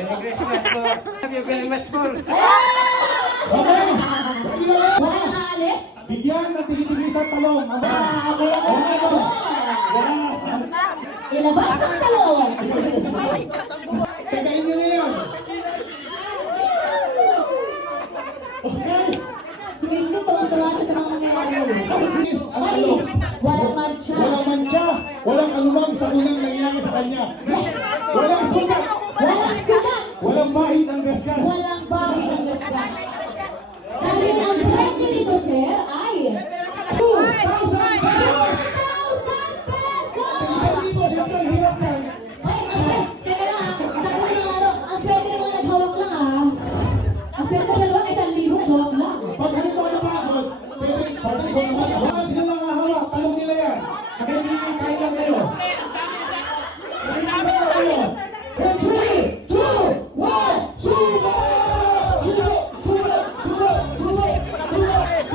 Merry Christmas po. Love you very much po. Okay. Walang aalis? Bigyan ng tinitigisa talong. Okay, ilabas ang talong. Tagayin nyo na yun. Okay. Si Christy, tuwa siya sa mga mangyayari ngayon. Malinis ang talong. Malis, walang mancha. Walang mancha, walang anumang sa unang nangyari sa kanya. Yes! Walang sugat, Walang sugat. walang bahid ang gasgas. Walang bahid ang gasgas. Dahil ang presyo nito, sir, ay 2,000 pesos! Siyempre, ang hirap yan. Ay, teka lang ah. Sabi ko ng ano, ang swerte ng mga naghawak lang ah. Ang swerte ng mga 1,000 naghawak lang. Pag halimbawa na bakod, pwede, pwede ko naman. Wala sila lang hahawak, talong nila yan. Kaya hindi nyo kain lang kayo. Kain lang kayo. 3, 2, 1, subo! Subo! Subo! Subo! Subo!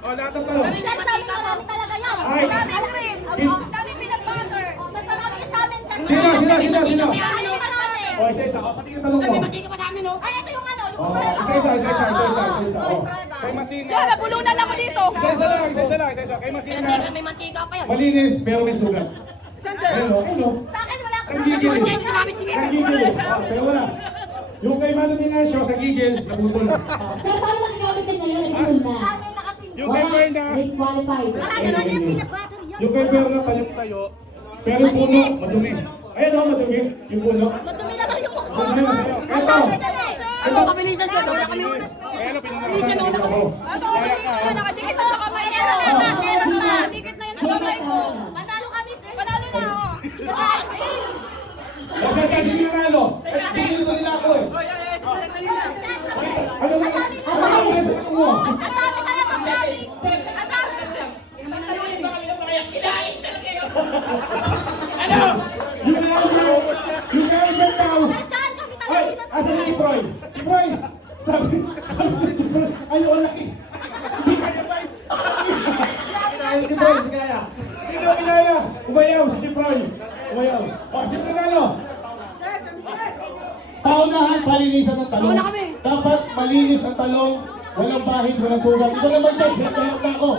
Oh, lahat ng talong. Sino? Oh, isa-isa. Oh, pati yung talong mo. Oh, isa-isa. Oh. Kay Masina. Sir, bulunan ako dito. Isa-isa lang. Kay Masina. May mantika pa yun. Malinis, pero may sugat. Ayun. Ang gigil. Ang gigil. Oh, pero wala. Yung kay Mano Minasio sa gigil, nabutol na. Sir, paano lang gamit din ngayon? Nagpul na. Yung kay Berna, Disqualified. yung kay Berna tayo, pero yung puno, madumi. Ayan o, madumi. Yung puno. Madumi naman yung mukha. Madumi na sa'yo. Ito. Ano, mabilisan siya. Wala kami. Ayan o, Mabilisan pinanakasan ako. ako. Ano, mabilisan. Nakadikit na sa kamay. Nakadikit na yun sa kamay ko. Panalo kami, sir. Panalo na ako. Huwag ka kasi pinanalo. Pinito nila ako eh. Ano na? Ano na sa tanong mo? Ang dami talaga, ang dami. Ang dami. Yung kay Berna, Saan kami ay, talaga? asan na si Troy? Troy, sabi ni Troy, ayaw laki. Hindi kaya tayo. Hindi mo kinaya. Umayaw si Troy. Umayaw. O, si Fernando. Paunahan, palinisan ng talong. Dapat malinis ang talong. Walang bahid, walang sugat. Ito naman guys, nagkaroon na ako.